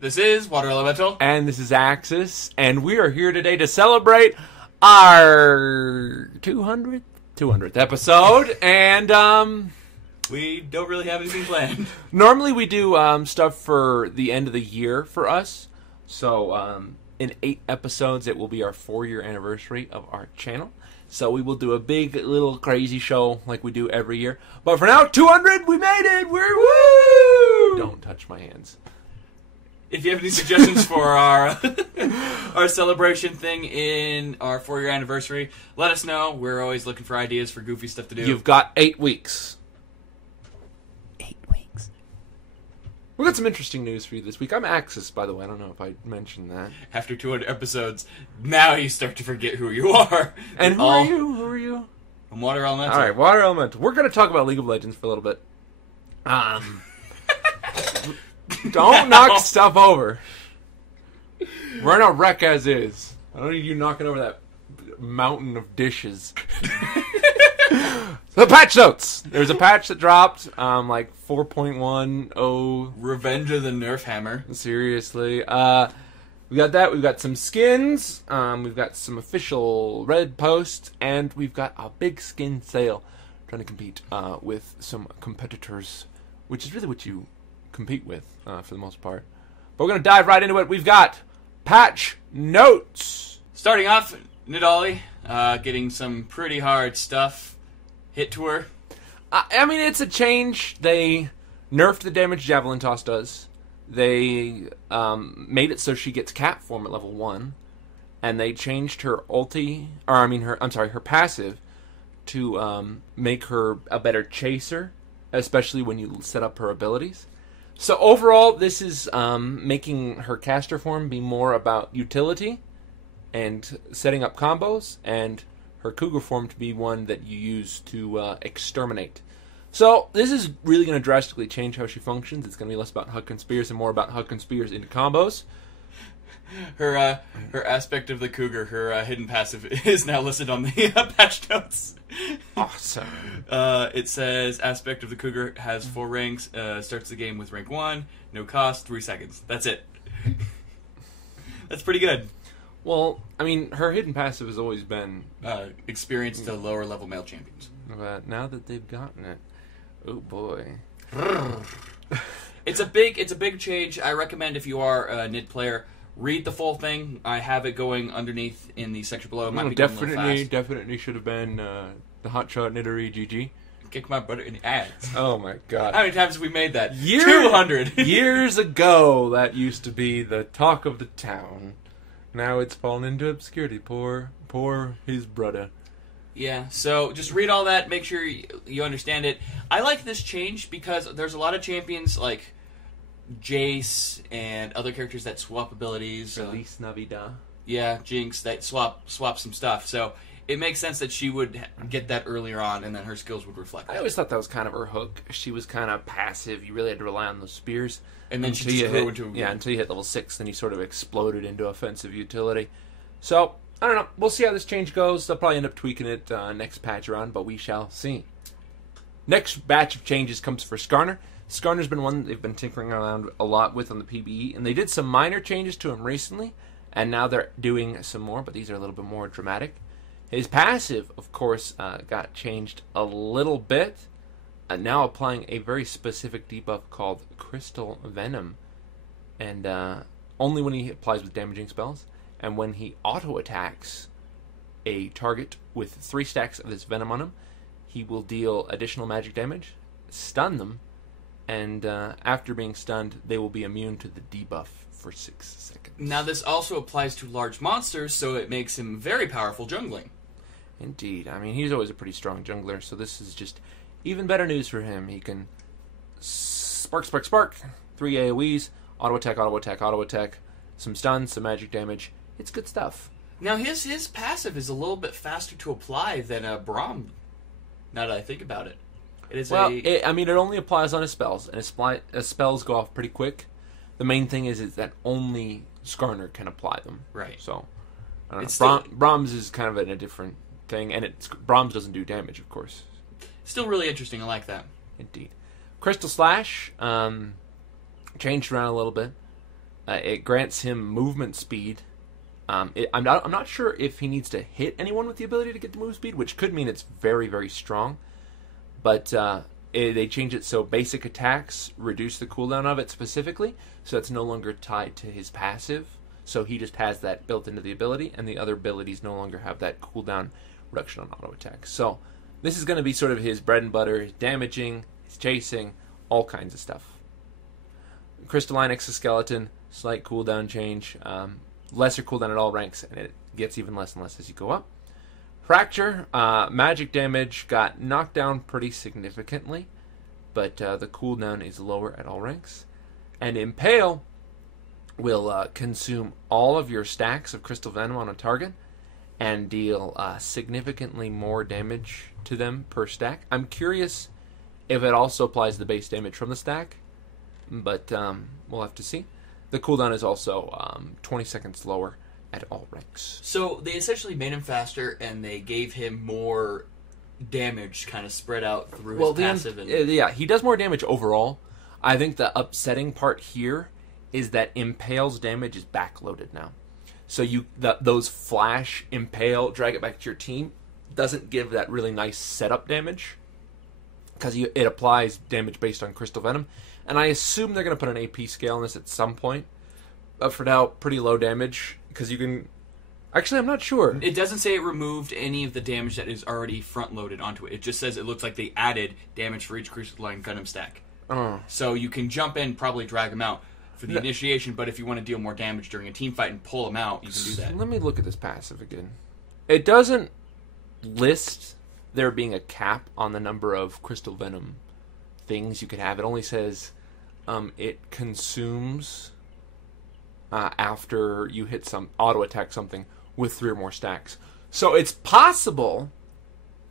This is Water Elemental. And this is Axis. And we are here today to celebrate our 200th episode. And, we don't really have anything planned. Normally we do stuff for the end of the year for us. So, in 8 episodes, it will be our 4-year anniversary of our channel. So we will do a big, little, crazy show like we do every year. But for now, 200, we made it! We're woo! Don't touch my hands. If you have any suggestions for our our celebration thing in our 4-year anniversary, let us know. We're always looking for ideas for goofy stuff to do. You've got 8 weeks. 8 weeks. We got some interesting news for you this week. I'm Axis, by the way. I don't know if I mentioned that. After 200 episodes, now you start to forget who you are. And who are you? Who are you? I'm Water Elemental. All right, Water Elemental. We're going to talk about League of Legends for a little bit. Don't knock stuff over. We're in a wreck as is. I don't need you knocking over that mountain of dishes. The patch notes. There's a patch that dropped, like 4.10. Revenge of the Nerf Hammer. Seriously. We got that. We've got some skins. We've got some official red posts, and we've got a big skin sale. Trying to compete with some competitors, which is really what you compete with for the most part. But we're going to dive right into it. We've got patch notes. Starting off, Natali getting some pretty hard stuff hit to her. I mean, it's a change. They nerfed the damage Javelin Toss does. They made it so she gets Cat Form at level 1. And they changed her her passive to make her a better chaser, especially when you set up her abilities. So overall, this is making her caster form be more about utility and setting up combos, and her cougar form to be one that you use to exterminate. So this is really going to drastically change how she functions. It's going to be less about huck and spears and more about huck and spears into combos. Her aspect of the cougar, her hidden passive, is now listed on the patch notes. Awesome. It says aspect of the cougar has 4 ranks. Starts the game with rank 1, no cost, 3 seconds. That's it. That's pretty good. Well, I mean, her hidden passive has always been experience to lower level male champions. But now that they've gotten it, oh boy. It's a big change. I recommend if you are a NID player, read the full thing. I have it going underneath in the section below. It might be going a little fast. Definitely should have been the Hotshot Niddery GG. Kick my butt in the ass. Oh my god. How many times have we made that? 200. Years ago, that used to be the talk of the town. Now it's fallen into obscurity. Poor his brother. Yeah, so just read all that. Make sure you understand it. I like this change because there's a lot of champions like Jace and other characters that swap abilities. Feliz Navidad. Yeah, Jinx that swap some stuff. So it makes sense that she would get that earlier on, and then her skills would reflect that. I always thought that was kind of her hook. She was kind of passive. You really had to rely on those spears. And then she just grew into until you hit level 6, then you sort of exploded into offensive utility. So, I don't know. We'll see how this change goes. They'll probably end up tweaking it next patch around, but we shall see. Next batch of changes comes for Skarner. Skarner's been one they've been tinkering around a lot with on the PBE, and they did some minor changes to him recently, and now they're doing some more, but these are a little bit more dramatic. His passive, of course, got changed a little bit, now applying a very specific debuff called Crystal Venom, and only when he applies with damaging spells, and when he auto-attacks a target with 3 stacks of this Venom on him, he will deal additional magic damage, stun them, and after being stunned, they will be immune to the debuff for 6 seconds. Now this also applies to large monsters, so it makes him very powerful jungling. Indeed. I mean, he's always a pretty strong jungler, so this is just even better news for him. He can spark, 3 AoEs, auto-attack, some stuns, some magic damage. It's good stuff. Now his passive is a little bit faster to apply than Braum, now that I think about it. It is it only applies on his spells, and his spells go off pretty quick. The main thing is that only Skarner can apply them. Right. So, I don't know. Braum's is kind of in a different thing, and Braum's doesn't do damage, of course. Still really interesting. I like that. Indeed. Crystal Slash changed around a little bit. It grants him movement speed. I'm not sure if he needs to hit anyone with the ability to get the move speed, which could mean it's very, very strong. But they change it so basic attacks reduce the cooldown of it specifically, so it's no longer tied to his passive. So he just has that built into the ability, and the other abilities no longer have that cooldown reduction on auto attacks. So this is going to be sort of his bread and butter, his damaging, his chasing, all kinds of stuff. Crystalline Exoskeleton, slight cooldown change, lesser cooldown at all ranks, and it gets even less and less as you go up. Fracture, magic damage got knocked down pretty significantly, but the cooldown is lower at all ranks. And Impale will consume all of your stacks of Crystal Venom on a target and deal significantly more damage to them per stack. I'm curious if it also applies the base damage from the stack, but we'll have to see. The cooldown is also 20 seconds lower at all ranks. So they essentially made him faster, and they gave him more damage kind of spread out through his passive. Yeah, he does more damage overall. I think the upsetting part here is that Impale's damage is backloaded now. So those flash, Impale, drag it back to your team, doesn't give that really nice setup damage, because it applies damage based on Crystal Venom. And I assume they're going to put an AP scale on this at some point. But for now, pretty low damage, because you can... Actually, I'm not sure. It doesn't say it removed any of the damage that is already front-loaded onto it. It just says it looks like they added damage for each Crystalline Venom stack. So you can jump in, probably drag them out for the initiation, but if you want to deal more damage during a team fight and pull them out, you can do that. Let me look at this passive again. It doesn't list there being a cap on the number of Crystal Venom things you could have. It only says it consumes after you hit some auto attack something with 3 or more stacks. So it's possible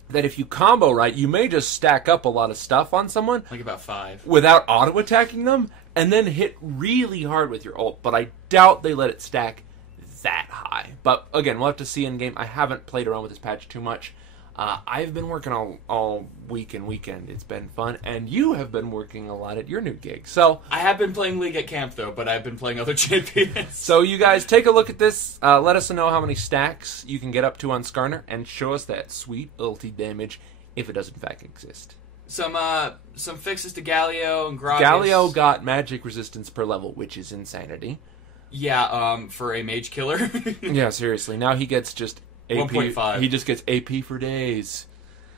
that if you combo right, you may just stack up a lot of stuff on someone, like about 5, without auto attacking them, and then hit really hard with your ult. But I doubt they let it stack that high. But again, we'll have to see in game. I haven't played around with this patch too much. I've been working all week and weekend. It's been fun, and you have been working a lot at your new gig. So I have been playing League at camp, though, but I've been playing other champions. So you guys take a look at this. Let us know how many stacks you can get up to on Skarner, and show us that sweet ulti damage if it does in fact exist. Some fixes to Galio and Gragas. Galio got magic resistance per level, which is insanity. Yeah, for a mage killer. Yeah, seriously. Now he gets just AP. 1.5. He just gets AP for days.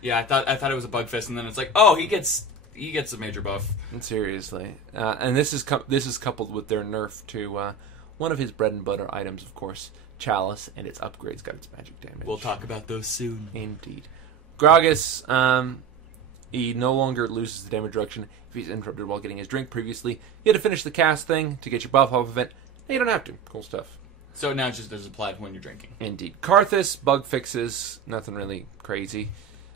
Yeah, I thought it was a bug fist, and then it's like, oh, he gets a major buff. Seriously, and this is coupled with their nerf to one of his bread and butter items, of course, Chalice, and its upgrades got its magic damage. We'll talk about those soon. Indeed. Gragas, he no longer loses the damage reduction if he's interrupted while getting his drink. Previously, you had to finish the cast thing to get your buff off of it. Now you don't have to. Cool stuff. So now it just does apply when you're drinking. Indeed. Karthus, bug fixes, nothing really crazy.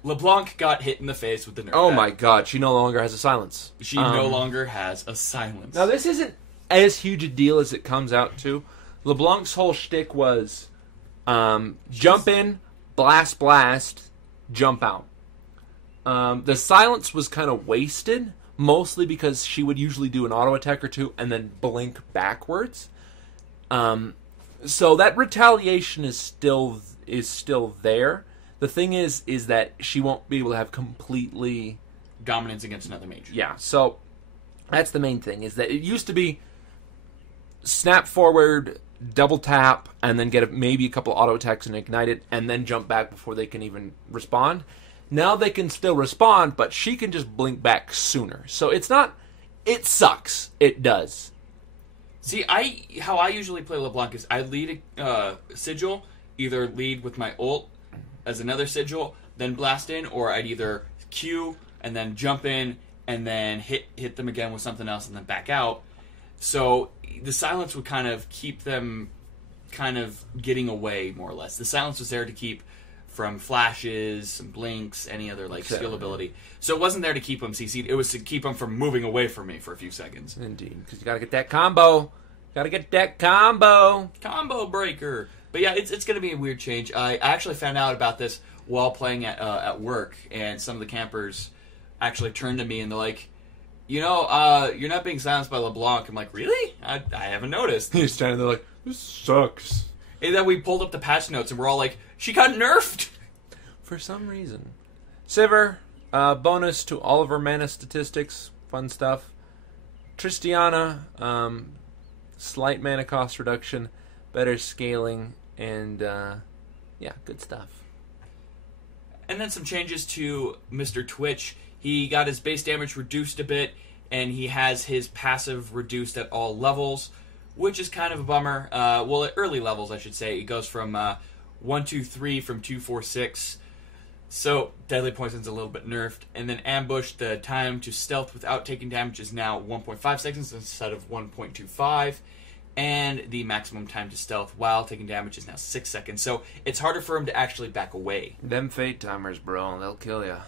LeBlanc got hit in the face with the nerf. Oh my god, she no longer has a silence. She no longer has a silence. Now this isn't as huge a deal as it comes out to. LeBlanc's whole shtick was jump in, blast, jump out. The silence was kind of wasted, mostly because she would usually do an auto attack or two and then blink backwards. So that retaliation is still there. The thing is that she won't be able to have completely dominance against another mage. Yeah, so that's the main thing, is that it used to be snap forward, double tap, and then get maybe a couple auto attacks and ignite it, and then jump back before they can even respond. Now they can still respond, but she can just blink back sooner. So it's not... It sucks. It does. See, how I usually play LeBlanc is I lead a sigil, either lead with my ult as another sigil, then blast in, or I'd either Q and then jump in and then hit them again with something else and then back out. So the silence would kind of keep them kind of getting away, more or less. The silence was there to keep from flashes, blinks, any other skill ability. So it wasn't there to keep them CC'd. It was to keep them from moving away from me for a few seconds. Indeed, because you gotta get that combo. Combo breaker. But yeah, it's going to be a weird change. I actually found out about this while playing at work, and some of the campers actually turned to me and they're like, You're not being silenced by LeBlanc. I'm like, really? I haven't noticed. He's standing there like, this sucks. And then we pulled up the patch notes and we're all like, she got nerfed! For some reason. Sivir, bonus to all of her mana statistics. Fun stuff. Tristiana, slight mana cost reduction, better scaling, and good stuff. And then some changes to Mr. Twitch. He got his base damage reduced a bit, and he has his passive reduced at all levels, which is kind of a bummer. At early levels, I should say. It goes from 1, 2, 3 from 2, 4, 6. So, Deadly Poison's a little bit nerfed. And then Ambush, the time to stealth without taking damage is now 1.5 seconds instead of 1.25. And the maximum time to stealth while taking damage is now 6 seconds. So, it's harder for him to actually back away. Them fate timers, bro. They'll kill ya.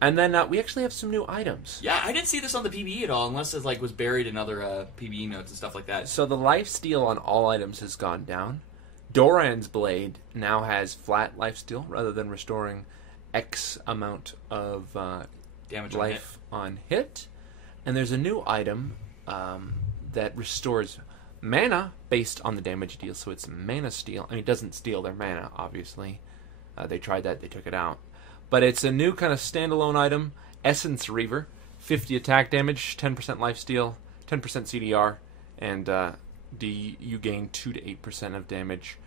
And then we actually have some new items. Yeah, I didn't see this on the PBE at all, unless it was buried in other PBE notes and stuff like that. So the lifesteal on all items has gone down. Doran's blade now has flat lifesteal rather than restoring X amount of damage life on hit. And there's a new item that restores mana based on the damage it deals. So it's mana steal. I mean, it doesn't steal their mana, obviously. They tried that, they took it out. But it's a new kind of standalone item, Essence Reaver, 50 attack damage, 10% lifesteal, 10% CDR, and you gain 2 to 8% of damage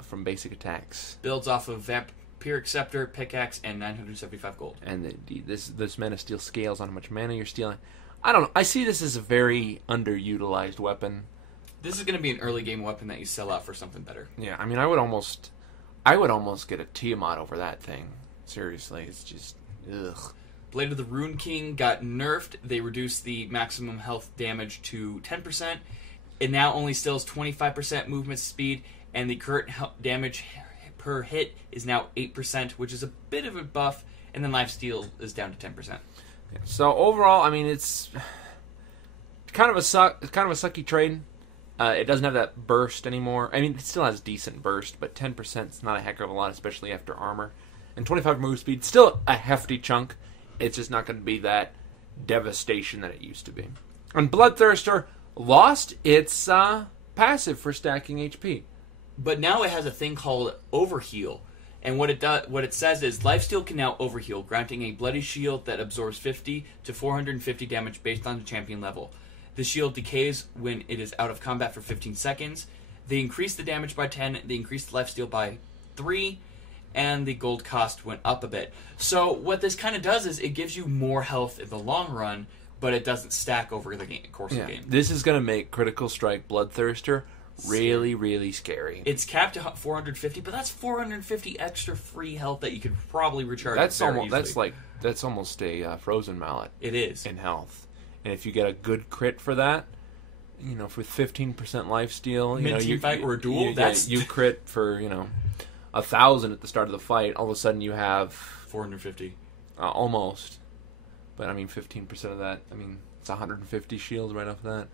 from basic attacks. Builds off of Vampiric Scepter, Pickaxe, and 975 gold. And this mana steal scales on how much mana you're stealing. I don't know. I see this as a very underutilized weapon. This is going to be an early game weapon that you sell out for something better. Yeah, I mean, I would almost get a Tiamat over that thing. Seriously, it's just ugh. Blade of the Rune King got nerfed. They reduced the maximum health damage to 10%. It now only steals 25% movement speed, and the current damage per hit is now 8%, which is a bit of a buff, and then lifesteal is down to 10%. Yeah, so overall, I mean, it's kind of a sucky trade. It doesn't have that burst anymore. I mean, it still has decent burst, but 10% is not a heck of a lot, especially after armor. And 25 move speed, still a hefty chunk. It's just not going to be that devastation that it used to be. And Bloodthirster lost its passive for stacking HP. But now it has a thing called Overheal. And what it says is, Lifesteal can now Overheal, granting a Bloody Shield that absorbs 50 to 450 damage based on the champion level. The shield decays when it is out of combat for 15 seconds. They increase the damage by 10, they increase the lifesteal by 3, and the gold cost went up a bit. So what this kind of does is it gives you more health in the long run, but it doesn't stack over the course of the game. This is going to make Critical Strike Bloodthirster really, really scary. It's capped to 450, but that's 450 extra free health that you could probably recharge. That's almost a Frozen Mallet. It is in health, and if you get a good crit for that, for 15% lifesteal, mid-team fight or a duel, you crit for 1,000 at the start of the fight. All of a sudden, you have 450, almost. But I mean, 15% of that. I mean, it's 150 shields right off of that.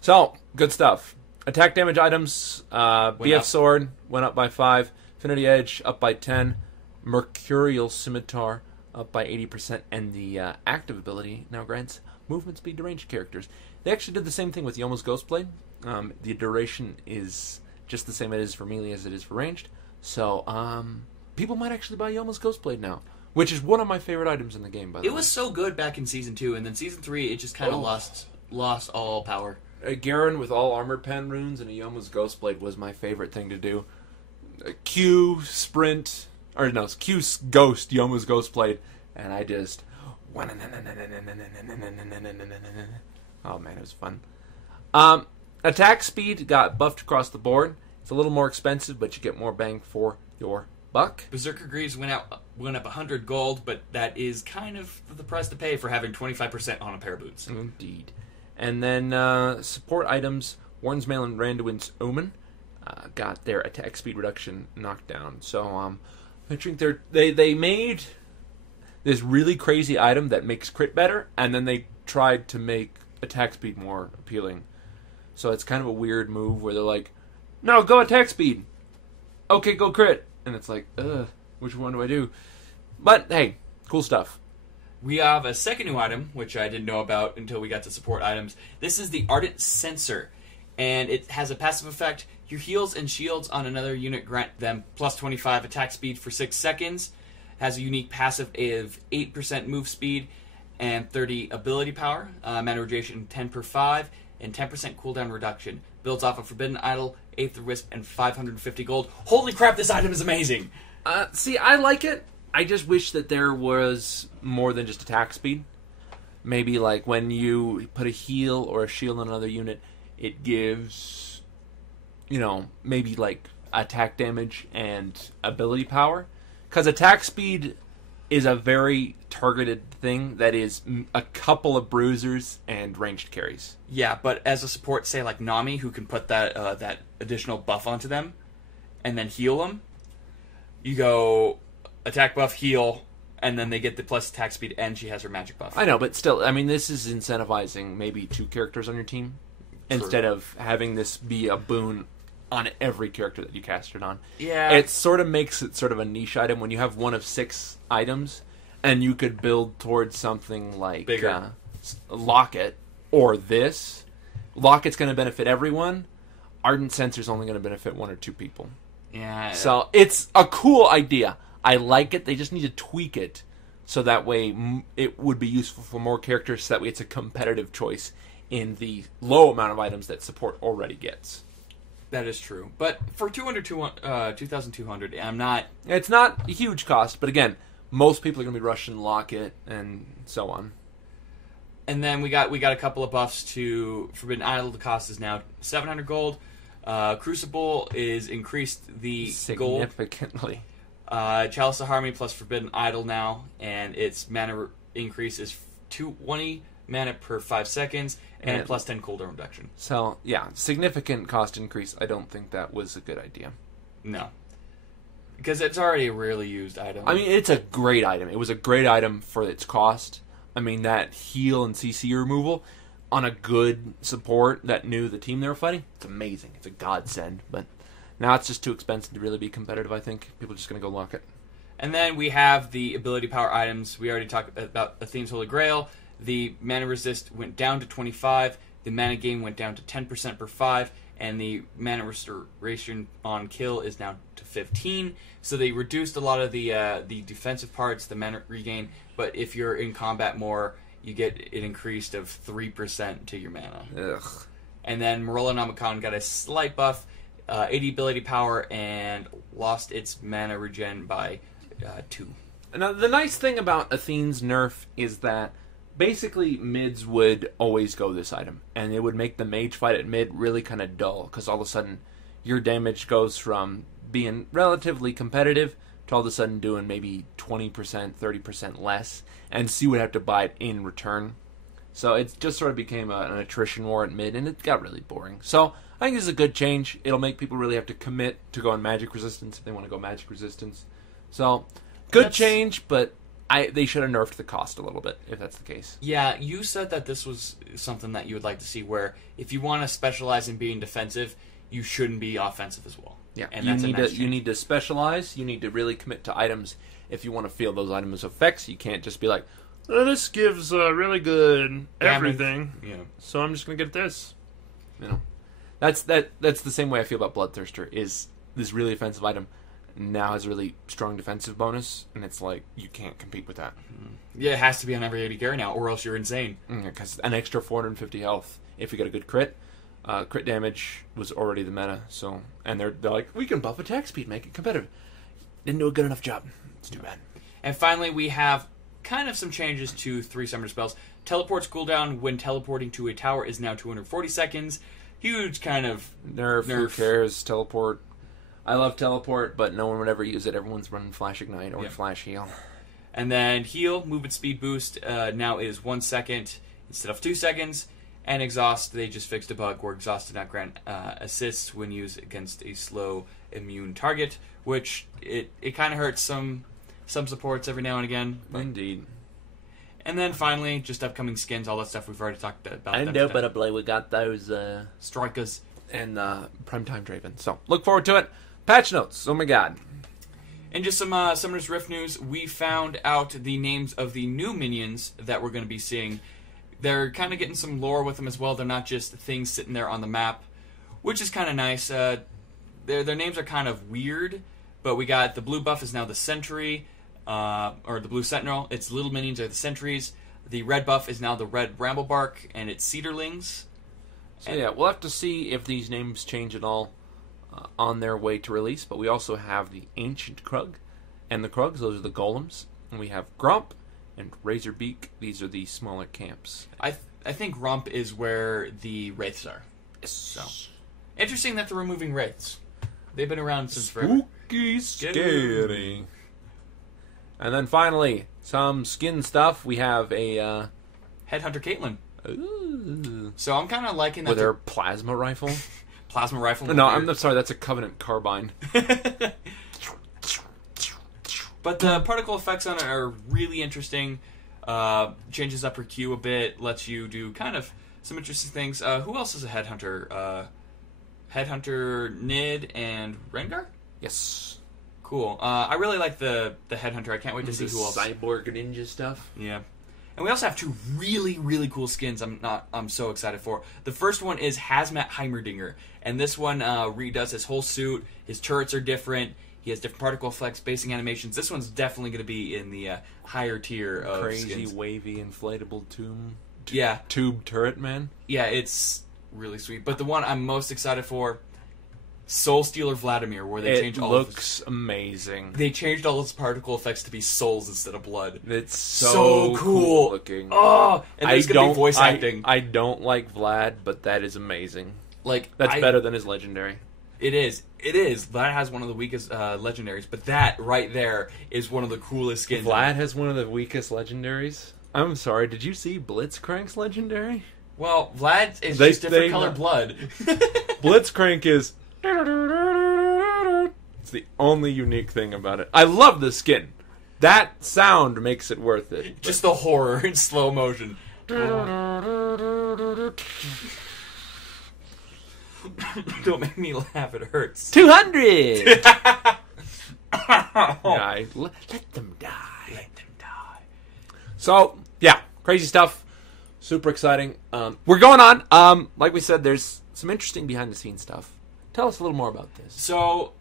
So good stuff. Attack damage items. BF Sword went up by 5. Affinity Edge up by 10. Mercurial Scimitar up by 80%, and the active ability now grants movement speed to ranged characters. They actually did the same thing with Yoma's Ghostblade. The duration is just the same it is for melee as it is for ranged. So, people might actually buy Yoma's Ghostblade now, which is one of my favorite items in the game, by the way. It was so good back in Season 2, and then Season 3, it just kind of lost all power. Garen with all armored pen runes and a Yoma's Ghostblade was my favorite thing to do. Q Ghost Yoma's Ghostblade, and I just... Oh man, it was fun. Attack speed got buffed across the board. It's a little more expensive, but you get more bang for your buck. Berserker Greaves went up 100 gold, but that is kind of the price to pay for having 25% on a pair of boots. Indeed. And then support items, Warren's Mail and Randuin's Omen got their attack speed reduction knocked down. So I think they made this really crazy item that makes crit better, and then they tried to make attack speed more appealing. So it's kind of a weird move where they're like, no, go attack speed. Okay, go crit. And it's like, which one do I do? But, hey, cool stuff. We have a second new item, which I didn't know about until we got to support items. This is the Ardent Sensor, and it has a passive effect. Your heals and shields on another unit grant them plus 25 attack speed for 6 seconds. Has a unique passive of 8% move speed and 30 ability power. Mana regeneration 10 per 5 and 10% cooldown reduction. Builds off a Forbidden Idol, 8th of Wisp, and 550 gold. Holy crap, this item is amazing! See, I like it. I just wish that there was more than just attack speed. Maybe like when you put a heal or a shield on another unit, it gives, maybe like attack damage and ability power. Because attack speed is a very targeted thing that is a couple of bruisers and ranged carries. Yeah, but as a support, say like Nami, who can put that additional buff onto them and then heal them, you go attack buff, heal, and then they get the plus attack speed, and she has her magic buff. I know, but still, I mean, this is incentivizing maybe 2 characters on your team instead of having this be a boon on every character that you cast it on. Yeah. It sort of makes it sort of a niche item when you have one of 6 items, and you could build towards something like bigger. Locket or this. Locket's going to benefit everyone. Ardent Sensor's only going to benefit 1 or 2 people. Yeah. So it's a cool idea. I like it. They just need to tweak it so that way it would be useful for more characters, so that way it's a competitive choice in the low amount of items that support already gets. That is true. But for 2,200, I'm not... It's not a huge cost, but again, most people are going to be rushing Locket and so on. And then we got a couple of buffs to Forbidden Idol. The cost is now 700 gold. Crucible is increased the gold. Significantly. Chalice of Harmony plus Forbidden Idol now, and its mana increase is 20 mana per 5 seconds, and a plus 10 cooldown reduction. So, yeah, significant cost increase. I don't think that was a good idea. No. Because it's already a rarely used item. I mean, it's a great item. It was a great item for its cost. I mean, that heal and CC removal on a good support that knew the team they were fighting, it's amazing. It's a godsend, but... now it's just too expensive to really be competitive, I think. People are just going to go lock it. And then we have the ability power items. We already talked about Athene's Holy Grail. The mana resist went down to 25. The mana gain went down to 10% per 5. And the mana restoration on kill is now to 15. So they reduced a lot of the defensive parts, the mana regain. But if you're in combat more, you get it increased of 3% to your mana. Ugh. And then Marola Namicon got a slight buff. 80 ability power, and lost its mana regen by 2. Now, the nice thing about Athene's nerf is that basically mids would always go this item, and it would make the mage fight at mid really kind of dull, because all of a sudden your damage goes from being relatively competitive to all of a sudden doing maybe 20%, 30% less, and so you would have to buy it in return. So it just sort of became an attrition war at mid, and it got really boring. So I think this is a good change. It'll make people really have to commit to go on magic resistance if they want to go magic resistance. So, good change, but they should have nerfed the cost a little bit, if that's the case. Yeah, you said that this was something that you would like to see, where if you want to specialize in being defensive, you shouldn't be offensive as well. Yeah, and you need to specialize. You need to really commit to items if you want to feel those items' effects. You can't just be like, this gives really good everything, yeah. So I'm just going to get this. That's the same way I feel about Bloodthirster, is this really offensive item now has a really strong defensive bonus, and it's like, you can't compete with that. Yeah, it has to be on every AD carry now, or else you're insane. Because an extra 450 health, if you get a good crit damage was already the meta, so, and they're like, we can buff attack speed, make it competitive. Didn't do a good enough job. It's too bad. And finally, we have kind of some changes to 3 summer spells. Teleport's cooldown when teleporting to a tower is now 240 seconds. Huge kind of nerf. Who cares? Teleport. I love teleport, but no one would ever use it. Everyone's running Flash Ignite or Flash Heal. And then heal, movement speed boost, now is 1 second instead of 2 seconds. And exhaust, they just fixed a bug where exhaust did not grant assists when used against a slow immune target, which it kind of hurts some supports every now and again. Indeed. And then finally, just upcoming skins, all that stuff we've already talked about. Indubitably, we got those strikers and Primetime Draven. So look forward to it. Patch notes. Oh my god. And just some Summoner's Rift news. We found out the names of the new minions that we're going to be seeing. They're kind of getting some lore with them as well. They're not just things sitting there on the map, which is kind of nice. Their names are kind of weird, but we got the blue buff is now the Sentry, or the blue Sentinel. Its little minions are the Sentries. The red buff is now the red Bramblebark, and it's Cedarlings. So yeah, we'll have to see if these names change at all on their way to release. But we also have the Ancient Krug and the Krugs. Those are the golems. And we have Grump and Razorbeak. These are the smaller camps. I think Grump is where the Wraiths are. So interesting that they're removing Wraiths. They've been around since forever. Spooky, scary. And then finally, some skin stuff. We have a Headhunter Caitlyn. Ooh. So I'm kind of liking that. With her plasma rifle. Plasma rifle. No, I'm sorry. That's a Covenant carbine. But the particle effects on it are really interesting. Changes up her Q a bit. Lets you do kind of some interesting things. Who else is a Headhunter? Headhunter, Nid, and Rengar? Yes. Cool. I really like the Headhunter. I can't wait to see who else. Cyborg ninja stuff. Yeah. And we also have two really, really cool skins I'm so excited for. The first one is Hazmat Heimerdinger. And this one redoes his whole suit. His turrets are different. He has different particle effects, basing animations. This one's definitely going to be in the higher tier of crazy, skins. wavy, inflatable tube turret, man. Yeah, it's really sweet. But the one I'm most excited for, Soulstealer Vladimir, where they change all of his... looks amazing. They changed all his particle effects to be souls instead of blood. It's so cool looking. Oh, and there's going to be voice acting. I don't like Vlad, but that is amazing. Like that's better than his legendary. It is. Vlad has one of the weakest legendaries, but that right there is one of the coolest skins. Vlad has one of the weakest legendaries? I'm sorry, did you see Blitzcrank's legendary? Well, Vlad is just different colored blood. Blitzcrank is... It's the only unique thing about it. I love the skin. That sound makes it worth it. Just the horror in slow motion. Don't make me laugh, it hurts. 200! Let them die. Let them die. So, yeah, crazy stuff. Super exciting. We're going on. Like we said, there's some interesting behind-the-scenes stuff. Tell us a little more about this. So,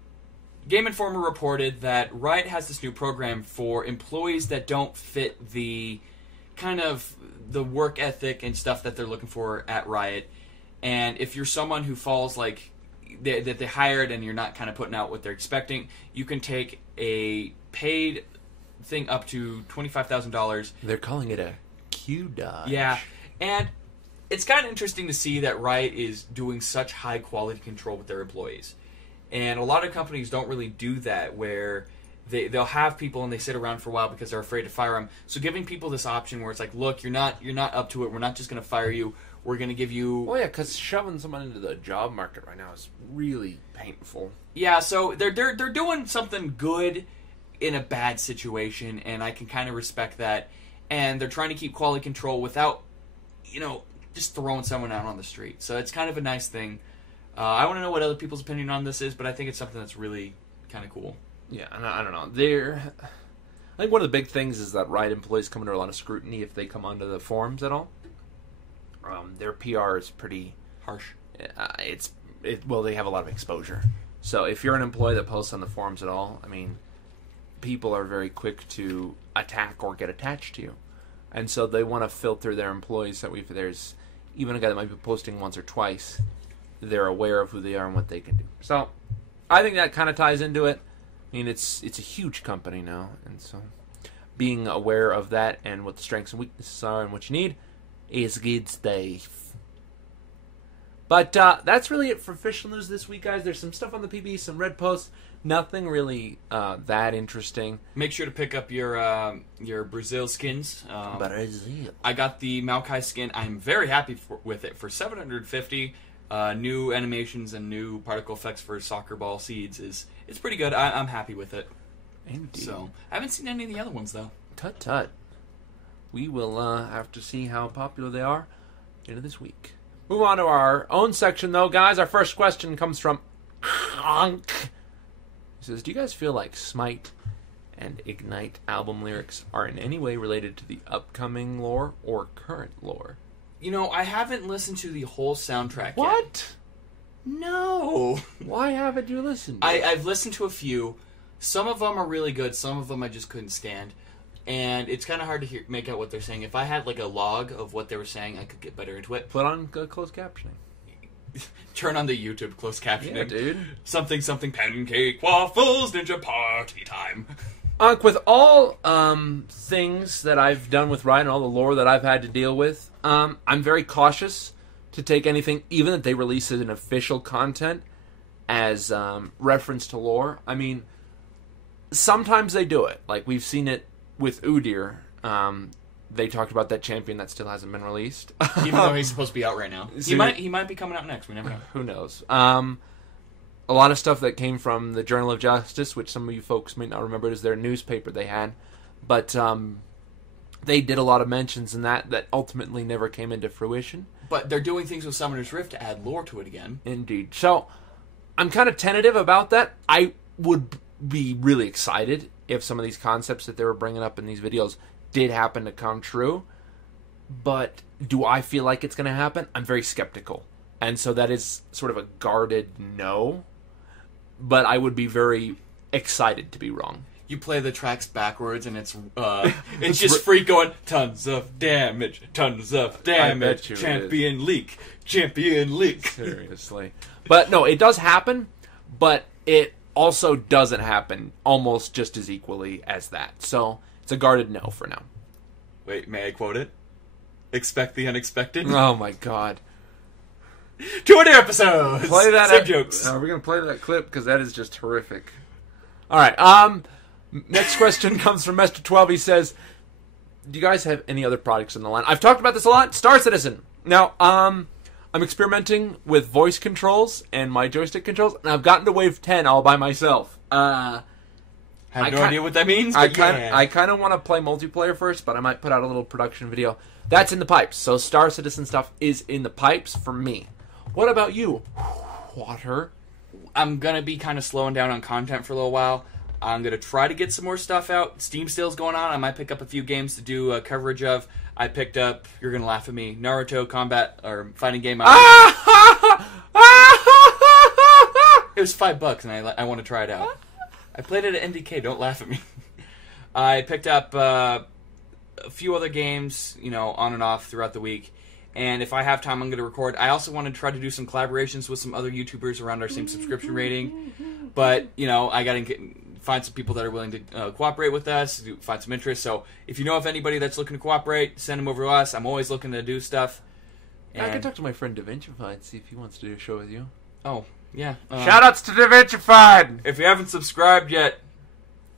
Game Informer reported that Riot has this new program for employees that don't fit the kind of the work ethic and stuff that they're looking for at Riot. And if you're someone who falls like that they hired and you're not kind of putting out what they're expecting, you can take a paid thing up to $25,000. They're calling it a Q dodge. Yeah, and it's kind of interesting to see that Riot is doing such high quality control with their employees. And a lot of companies don't really do that, where they'll have people and they sit around for a while because they're afraid to fire them. So giving people this option where it's like, look, you're not up to it. We're not just going to fire you. We're going to give you... Well, yeah, because shoving someone into the job market right now is really painful. Yeah, so they're doing something good in a bad situation, and I can kind of respect that. And they're trying to keep quality control without, just throwing someone out on the street. So it's kind of a nice thing. I want to know what other people's opinion on this is, but I think it's something that's really kind of cool. Yeah, I don't know. I think one of the big things is that Riot employees come under a lot of scrutiny if they come onto the forums at all. Their PR is pretty harsh. Well, they have a lot of exposure. So if you're an employee that posts on the forums at all, I mean, people are very quick to attack or get attached to you. And so they want to filter their employees. So if there's even a guy that might be posting once or twice, they're aware of who they are and what they can do. So I think that kind of ties into it. I mean, it's a huge company now. And so being aware of that and what the strengths and weaknesses are and what you need is good stuff. But that's really it for official news this week, guys. There's some stuff on the PBE, some red posts. Nothing really that interesting. Make sure to pick up your Brazil skins. Brazil. I got the Maokai skin. I'm very happy with it. For $750, new animations and new particle effects for soccer ball seeds it's pretty good. I'm happy with it. Indeed. So I haven't seen any of the other ones though. Tut tut. We will have to see how popular they are into this week. Move on to our own section, though, guys. Our first question comes from Honk. He says, do you guys feel like Smite and Ignite album lyrics are in any way related to the upcoming lore or current lore. You know, I haven't listened to the whole soundtrack yet. What? No. Why haven't you listened to it? I've listened to a few. Some of them are really good. Some of them I just couldn't stand. And it's kind of hard to make out what they're saying. If I had like a log of what they were saying, I could get better into it. Put on closed captioning. Turn on the YouTube closed captioning. Yeah, dude. Something, pancake, waffles, ninja party time. With all things that I've done with Riot and all the lore that I've had to deal with, I'm very cautious to take anything, even that they release as an official content, as reference to lore. I mean, sometimes they do it. Like, we've seen it with Udyr. They talked about that champion that still hasn't been released. Even though he's supposed to be out right now. He might be coming out next. We never know. Who knows? A lot of stuff that came from the Journal of Justice, which some of you folks may not remember, is their newspaper they had. But they did a lot of mentions in that ultimately never came into fruition. But they're doing things with Summoner's Rift to add lore to it again. Indeed. So, I'm kind of tentative about that. I would be really excited if some of these concepts that they were bringing up in these videos did happen to come true. But do I feel like it's going to happen? I'm very skeptical. And so that is sort of a guarded no. But I would be very excited to be wrong. You play the tracks backwards, and it's just Freak going, tons of damage, champion leak. Seriously. But no, it does happen, but it also doesn't happen almost just as equally as that. So it's a guarded no for now. Wait, may I quote it? Expect the unexpected? Oh my god. 200 episodes! Play that Same jokes. We're going to play that clip because that is just horrific. Alright, next question comes from Mr. 12. He says, do you guys have any other products in the line? I've talked about this a lot. Star Citizen. Now, I'm experimenting with voice controls and my joystick controls, and I've gotten to wave 10 all by myself. I have no idea what that means, I but kind of want to play multiplayer first, but I might put out a little production video. That's in the pipes. So Star Citizen stuff is in the pipes for me. What about you, Water? I'm going to be kind of slowing down on content for a little while. I'm going to try to get some more stuff out. Steam sale's going on. I might pick up a few games to do coverage of. I picked up, you're going to laugh at me, Naruto Combat, or Fighting Game. It was $5, and I want to try it out. I played it at NDK, don't laugh at me. I picked up a few other games, on and off throughout the week. And if I have time, I'm going to record. I also want to try to do some collaborations with some other YouTubers around our same subscription rating. But, I got to find some people that are willing to cooperate with us, find some interest. So if you know of anybody that's looking to cooperate, send them over to us. I'm always looking to do stuff. And I can talk to my friend DaVincified and see if he wants to do a show with you. Oh, yeah. Shoutouts to DaVincified! If you haven't subscribed yet,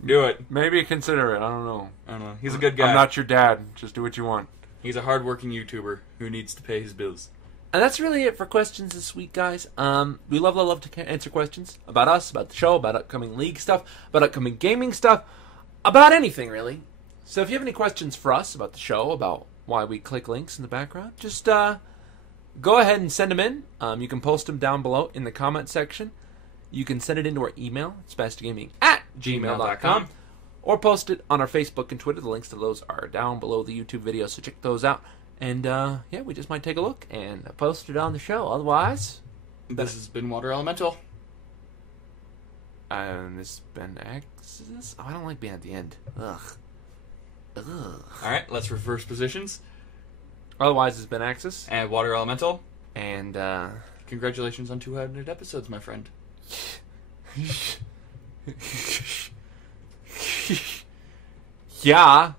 do it. Maybe consider it. I don't know. He's a good guy. I'm not your dad. Just do what you want. He's a hardworking YouTuber who needs to pay his bills. And that's really it for questions this week, guys. We love to answer questions about us, about the show, about upcoming league stuff, about upcoming gaming stuff, about anything, really. So if you have any questions for us about the show, about why we click links in the background, just go ahead and send them in. You can post them down below in the comment section. You can send it into our email, spasticgaming@gmail.com. Or post it on our Facebook and Twitter. The links to those are down below the YouTube video, so check those out. And, we just might take a look and post it on the show. Otherwise, this has been Water Elemental. And this has been Axis. Oh, I don't like being at the end. Ugh. Alright, let's reverse positions. Otherwise, it's been Axis. And Water Elemental. And, congratulations on 200 episodes, my friend. Yeah.